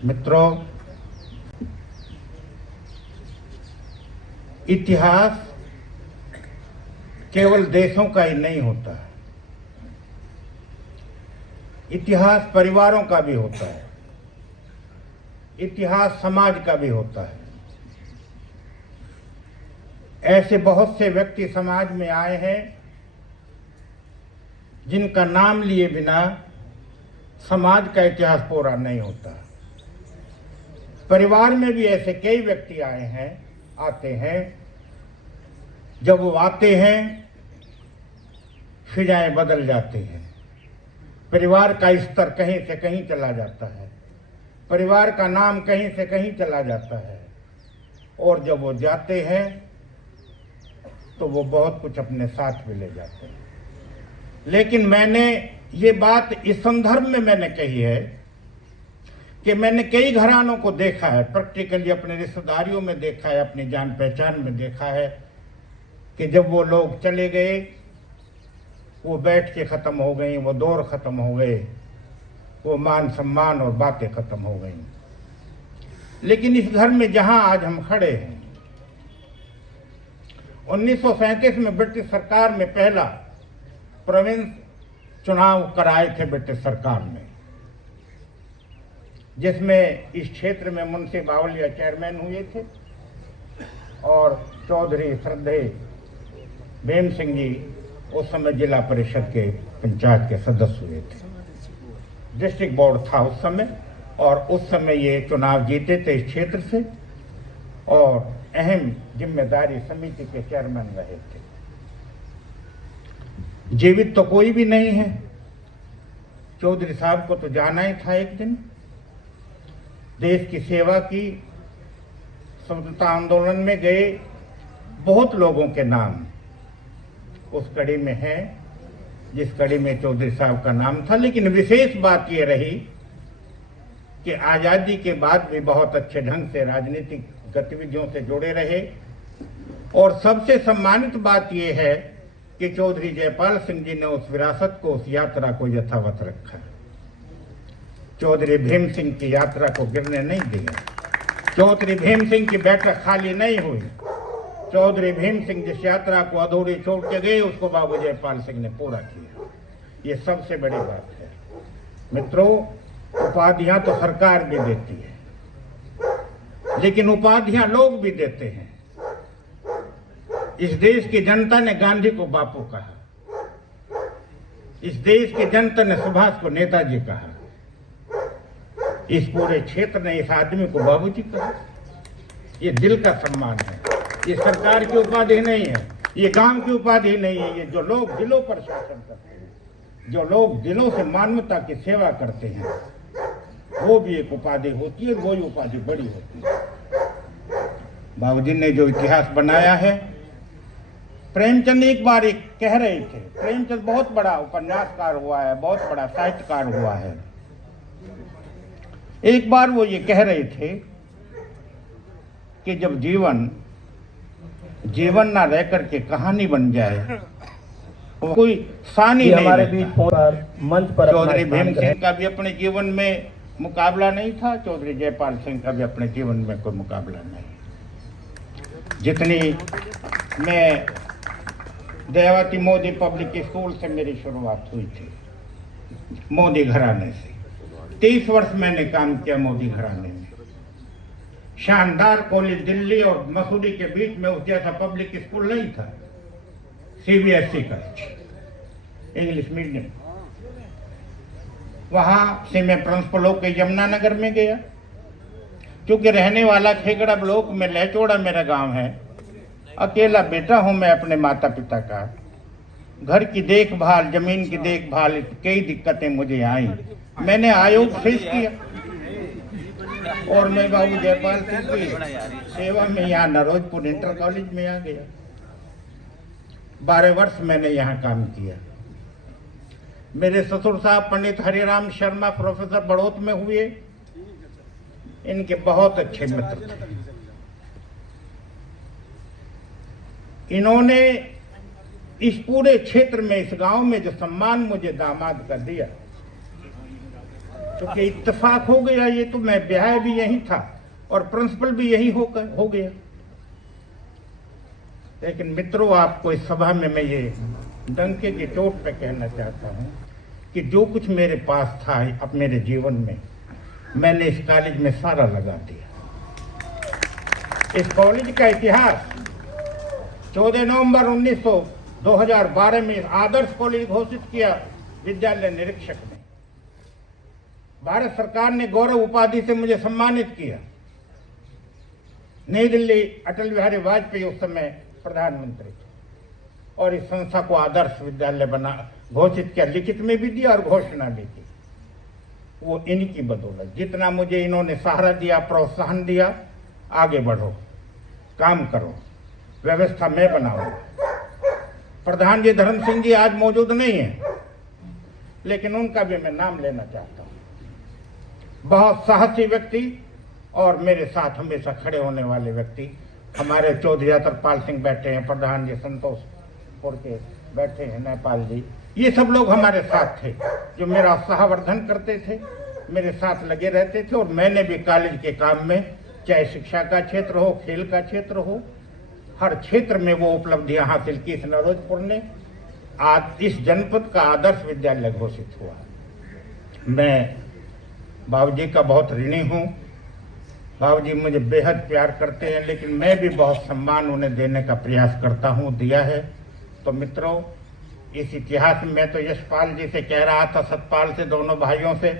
मित्रों, इतिहास केवल देशों का ही नहीं होता है, इतिहास परिवारों का भी होता है, इतिहास समाज का भी होता है। ऐसे बहुत से व्यक्ति समाज में आए हैं जिनका नाम लिए बिना समाज का इतिहास पूरा नहीं होता। परिवार में भी ऐसे कई व्यक्ति आते हैं। जब वो आते हैं फिजाएं बदल जाती हैं, परिवार का स्तर कहीं से कहीं चला जाता है, परिवार का नाम कहीं से कहीं चला जाता है, और जब वो जाते हैं तो वो बहुत कुछ अपने साथ भी ले जाते हैं। लेकिन मैंने ये बात इस संदर्भ में मैंने कही है कि मैंने कई घरानों को देखा है, प्रैक्टिकली अपने रिश्तेदारियों में देखा है, अपनी जान पहचान में देखा है कि जब वो लोग चले गए, वो बैठ के ख़त्म हो गई, वो दौर ख़त्म हो गए, वो मान सम्मान और बातें ख़त्म हो गई। लेकिन इस घर में जहां आज हम खड़े हैं, 1937 में ब्रिटिश सरकार में पहला प्रोविंस चुनाव कराए थे ब्रिटिश सरकार ने, जिसमें इस क्षेत्र में मुंशी बावलिया चेयरमैन हुए थे और चौधरी श्रद्धेय भीम सिंह जी उस समय जिला परिषद के पंचायत के सदस्य हुए थे। डिस्ट्रिक्ट बोर्ड था उस समय, और उस समय ये चुनाव जीते थे इस क्षेत्र से, और अहम जिम्मेदारी समिति के चेयरमैन रहे थे। जीवित तो कोई भी नहीं है, चौधरी साहब को तो जाना ही था एक दिन। देश की सेवा की, स्वतंत्रता आंदोलन में गए बहुत लोगों के नाम उस कड़ी में है जिस कड़ी में चौधरी साहब का नाम था। लेकिन विशेष बात यह रही कि आज़ादी के बाद भी बहुत अच्छे ढंग से राजनीतिक गतिविधियों से जुड़े रहे, और सबसे सम्मानित बात यह है कि चौधरी जयपाल सिंह जी ने उस विरासत को, उस यात्रा को यथावत रखा। चौधरी भीम सिंह की यात्रा को गिरने नहीं दिया, चौधरी भीम सिंह की बैठक खाली नहीं हुई। चौधरी भीम सिंह जिस यात्रा को अधूरी छोड़ के गए, उसको बाबू जयपाल सिंह ने पूरा किया। ये सबसे बड़ी बात है। मित्रों, उपाधियां तो सरकार भी देती है, लेकिन उपाधियां लोग भी देते हैं। इस देश की जनता ने गांधी को बापू कहा, इस देश की जनता ने सुभाष को नेताजी कहा, इस पूरे क्षेत्र ने इस आदमी को बाबूजी कहा। ये दिल का सम्मान है, ये सरकार की उपाधि नहीं है, ये गांव की उपाधि नहीं है। ये जो लोग दिलों पर शासन करते हैं, जो लोग दिलों से मानवता की सेवा करते हैं, वो भी एक उपाधि होती है, वही उपाधि बड़ी होती है। बाबूजी ने जो इतिहास बनाया है, प्रेमचंद एक बार एक कह रहे थे, प्रेमचंद बहुत बड़ा उपन्यासकार हुआ है, बहुत बड़ा साहित्यकार हुआ है। एक बार वो ये कह रहे थे कि जब जीवन ना रह करके कहानी बन जाए, कोई सानी नहीं। हमारे बीच मंच पर चौधरी भीम सिंह का भी अपने जीवन में मुकाबला नहीं था, चौधरी जयपाल सिंह का भी अपने जीवन में कोई मुकाबला नहीं। जितनी मैं दयावती मोदी पब्लिक स्कूल से मेरी शुरुआत हुई थी, मोदी घराने से 30 वर्ष मैंने काम किया मोदी घराने में। शानदार कॉलेज दिल्ली और मसूरी के बीच में उस जैसा पब्लिक स्कूल नहीं था। CBSE का इंग्लिश मीडियम, वहां से मैं प्रिंसिपल होकर यमुनानगर में गया। क्योंकि रहने वाला खेगड़ा ब्लॉक में लहचौड़ा मेरा गांव है, अकेला बेटा हूं मैं अपने माता पिता का। घर की देखभाल, जमीन की देखभाल, कई दिक्कतें मुझे आई। मैंने आयोग फेस किया और मैं बाबू जयपाल सिंह की सेवा में यहाँ नरोजपुर इंटर कॉलेज में आ गया। 12 वर्ष मैंने यहाँ काम किया। मेरे ससुर साहब पंडित हरिराम शर्मा प्रोफेसर बड़ौत में हुए, इनके बहुत अच्छे मित्र थे। इन्होंने इस पूरे क्षेत्र में, इस गांव में जो सम्मान मुझे दामाद का दिया, क्योंकि इत्तेफाक हो गया ये, तो मैं ब्याह भी यही था और प्रिंसिपल भी यही हो गया। लेकिन मित्रों, आपको इस सभा में मैं ये डंके की चोट पे कहना चाहता हूँ कि जो कुछ मेरे पास था अब मेरे जीवन में, मैंने इस कॉलेज में सारा लगा दिया। इस कॉलेज का इतिहास 14 नवंबर 2012 में आदर्श कॉलेज घोषित किया विद्यालय निरीक्षक ने। भारत सरकार ने गौरव उपाधि से मुझे सम्मानित किया। नई दिल्ली, अटल बिहारी वाजपेयी उस समय प्रधानमंत्री थे और इस संस्था को आदर्श विद्यालय बना घोषित किया, लिखित में भी दिया और घोषणा भी की। वो इनकी बदौलत, जितना मुझे इन्होंने सहारा दिया, प्रोत्साहन दिया, आगे बढ़ो, काम करो, व्यवस्था मैं बनाऊंगा। प्रधान जी धर्म सिंह जी आज मौजूद नहीं है, लेकिन उनका भी मैं नाम लेना चाहता हूं। बहुत साहसी व्यक्ति और मेरे साथ हमेशा खड़े होने वाले व्यक्ति हमारे चौधरी अतरपाल सिंह बैठे हैं, प्रधान जी संतोषपुर के बैठे हैं, नेपाल जी, ये सब लोग हमारे साथ थे जो मेरा उत्साहवर्धन करते थे, मेरे साथ लगे रहते थे। और मैंने भी कॉलेज के काम में, चाहे शिक्षा का क्षेत्र हो, खेल का क्षेत्र हो, हर क्षेत्र में वो उपलब्धियां हासिल की। इस नरोजपुर ने आज इस जनपद का आदर्श विद्यालय घोषित हुआ। मैं बाबूजी का बहुत ऋणी हूँ। बाबूजी मुझे बेहद प्यार करते हैं, लेकिन मैं भी बहुत सम्मान उन्हें देने का प्रयास करता हूँ, दिया है। तो मित्रों, इस इतिहास में मैं तो यशपाल जी से कह रहा था, सतपाल से, दोनों भाइयों से,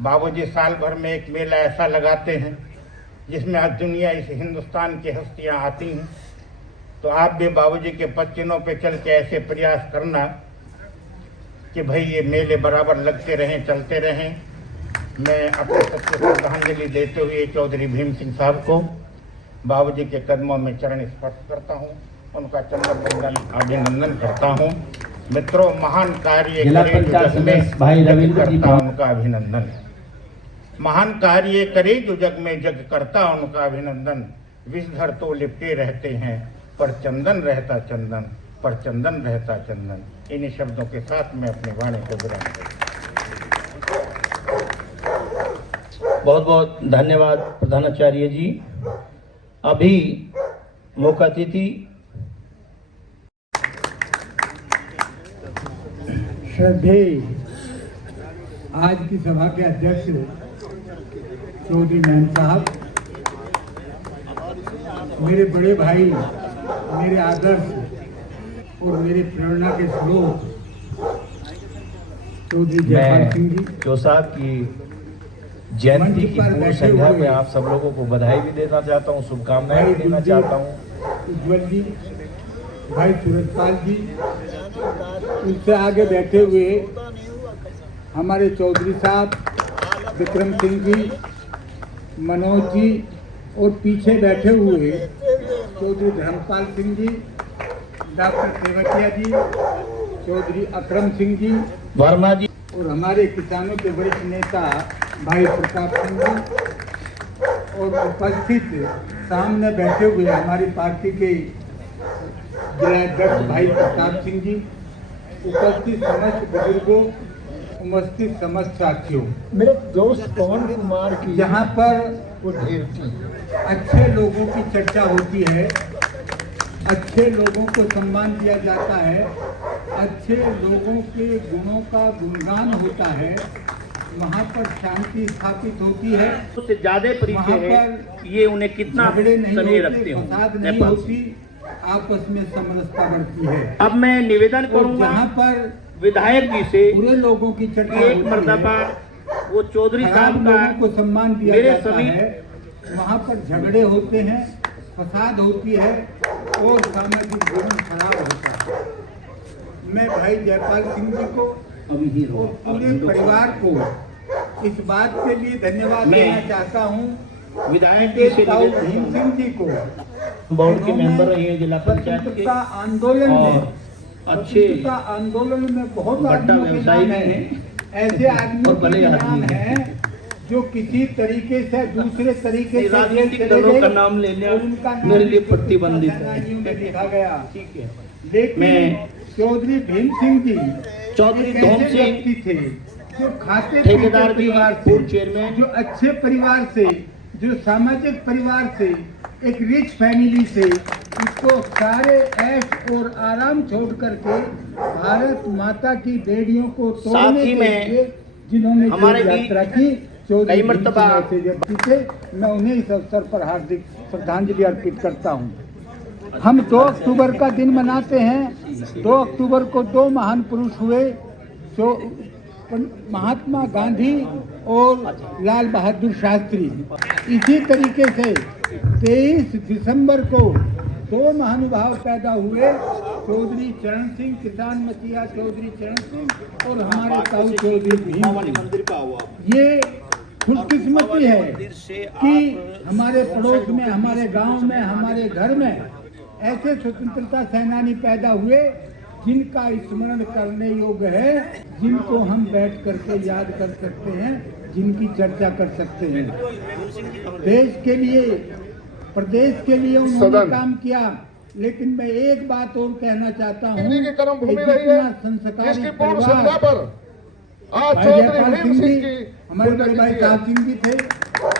बाबूजी साल भर में एक मेला ऐसा लगाते हैं जिसमें आज दुनिया, इस हिंदुस्तान की हस्तियां आती हैं। तो आप भी बाबूजी के पच्चीनों पे चल के ऐसे प्रयास करना कि भाई ये मेले बराबर लगते रहें, चलते रहें। मैं अपने सबसे श्रद्धांजलि देते हुए चौधरी भीम सिंह साहब को बाबूजी के कदमों में चरण स्पर्श करता हूँ, उनका चंद्र वंदन अभिनंदन करता हूँ। मित्रों, महान कार्य करे जो जग में भाई रविंद्र करता उनका अभिनंदन। महान कार्य करे जो जग में जग करता उनका अभिनंदन। विषधर तो लिपटे रहते हैं पर चंदन रहता चंदन, पर चंदन रहता चंदन। इन्हीं शब्दों के साथ मैं अपनी वाणी को विराम देता हूं। बहुत बहुत धन्यवाद प्रधानाचार्य जी। अभी मुख्य अतिथि श्रद्धेय आज की सभा के अध्यक्ष चौधरी मैन साहब, मेरे बड़े भाई, मेरे आदर्श और मेरे प्रेरणा के स्रोत चौधरी जयपाल सिंह जी, जो साहब की जयंती की पूर्व संध्या में आप सब लोगों को बधाई भी देना चाहता हूँ, शुभकामनाएं भी देना चाहता हूँ। उज्ज्वल जी, भाई सूरजपाल जी, उससे आगे बैठे हुए हमारे चौधरी साहब विक्रम सिंह जी, मनोज जी, और पीछे बैठे हुए चौधरी धर्मपाल सिंह जी, डॉक्टर तेवतिया जी, चौधरी अकरम सिंह जी, वर्मा जी, और हमारे किसानों के वरिष्ठ नेता भाई प्रताप सिंह जी, और उपस्थित सामने बैठे हुए हमारी पार्टी के जिलाध्यक्ष भाई प्रताप सिंह जी, उपस्थित समस्त बुजुर्गों, उपस्थित समस्त साथियों, मेरे दोस्त पवन कुमार की यहाँ पर वो ढेर थी। अच्छे लोगों की चर्चा होती है, अच्छे लोगों को सम्मान दिया जाता है, अच्छे लोगों के गुणों का गुणगान होता है, वहाँ पर शांति स्थापित होती है। उससे ज्यादा परिचय है ये उन्हें कितना झगड़े नहीं स्नेह होते, रखते हो फसाद नहीं नेपाल से। होती, आपस में समरसता बढ़ती है। अब मैं निवेदन और करूंगा जहाँ पर विधायक जी से, बुरे लोगों की चर्चा एक होती मर्तबा है, वो चौधरी खराब साहब लोगों का को सम्मान दिया मेरे जाता सभी है, वहाँ पर झगड़े होते हैं, फसाद होती है और सामाजिक जीवन खराब होता है। मैं भाई जयपाल सिंह जी को और पूरे परिवार को इस बात के लिए धन्यवाद देना चाहता हूँ विधायक जी से ताऊ निवेदन भीम करूंगा। सिंह जी को, बोर्ड के मेंबर रहे हैं जिला पंचायत के स्वतंत्रता आंदोलन में, और अच्छे स्वतंत्रता आंदोलन में बहुत बड़ा आदमियों के व्यवसायी नाम हैं हैं, ऐसे आदमियों और भले के आदमी नाम हैं। हैं जो किसी तरीके से दूसरे तरीके से राजनीतिक चले दलों गए का नाम लेना और उनका नाम मेरे लिए किसी प्रतिबंधित है। सेनानियों में लिखा गया। ठीक है। लेकिन मैं चौधरी भीम सिंह जी चौधरी एक धोम ऐसे सिंह व्यक्ति थे जो खाते ठेकेदार पीते भी, परिवार बोर्ड से, चेयरमैन, जो अच्छे परिवार से, जो सामाजिक परिवार से, एक रिच फैमिली से, इसको सारे ऐश और आराम छोड़ करके भारत माता की बेड़ियों को साथ तोड़ने ही के में लिए जिन्होंने हमारे जो भी यात्रा की, चौधरी कई मर्तबा भीम सिंह ऐसे व्यक्ति थे। मैं उन्हें इस अवसर पर हार्दिक श्रद्धांजलि अर्पित करता हूँ। हम 2 अक्टूबर का दिन मनाते हैं। 2 अक्टूबर को 2 महान पुरुष हुए, जो महात्मा गांधी और लाल बहादुर शास्त्री। इसी तरीके से 23 दिसंबर को 2 महानुभाव पैदा हुए, चौधरी चरण सिंह, किसान मसीहा चौधरी चरण सिंह और हमारे ताऊ चौधरी भीम सिंह। ये खुशकिस्मती है कि हमारे पड़ोस में, हमारे गांव में, हमारे घर में ऐसे स्वतंत्रता सेनानी पैदा हुए जिनका स्मरण करने योग्य है, जिनको हम बैठ करके याद कर सकते हैं, जिनकी चर्चा कर सकते हैं। देश के लिए, प्रदेश के लिए उन्होंने काम किया। लेकिन मैं एक बात और कहना चाहता हूँ कि जितना संस्कारी परिवार, भाई जयपाल सिंह जी, हमारे बड़े भाई साहब सिंह जी थे,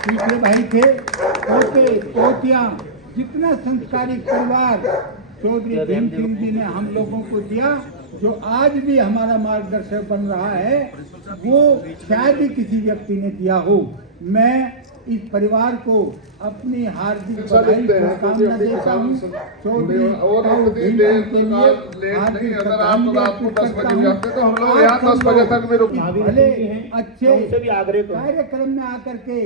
तीसरे भाई थे, पोते पोतियां, जितना संस्कारी परिवार चौधरी भीम सिंह जी ने हम लोगों को दिया, जो आज भी हमारा मार्गदर्शक बन रहा है, वो शायद ही किसी व्यक्ति ने दिया हो। मैं इस परिवार को अपनी हार्दिक बधाई शुभकामना देता हूँ। चौधरी भीम सिंह के लिए हार्दिक श्रद्धांजलि अर्पित करता हूँ। आप भले अच्छे कार्यक्रम में आकर के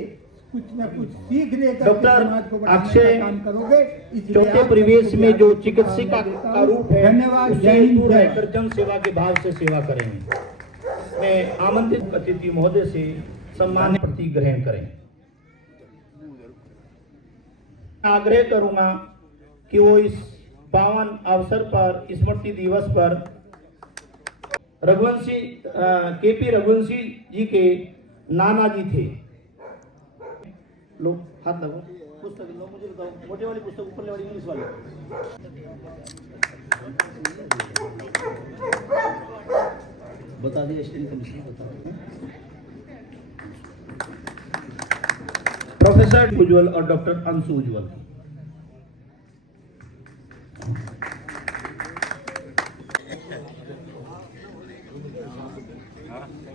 कुछ न कुछ सीख लेकर डॉक्टर समाज को बढ़ाने अक्षय का काम करोगे। इसलिए चौथे आप परिवेश सबको में जो याद चिकित्सिका का रूप है, धन्यवाद, उससे जय हिंद, दूर जय। रहकर जन सेवा के भाव से सेवा करेंगे। मैं आमंत्रित अतिथि महोदय से सम्मान प्रतीक ग्रहण करें। आग्रह करूंगा कि वो इस पावन अवसर पर, स्मृति दिवस पर रघुवंशी केपी रघुवंशी जी के नाना जी थे। लो हाथ लगाओ, पुस्तक लो, मुझे बताओ, मोटे वाली पुस्तक, ऊपर वाली इंग्लिश वाली। बता दिए स्टैंड कमीशन, बता। प्रोफेसर उज्ज्वल और डॉक्टर अंशु उज्ज्वल।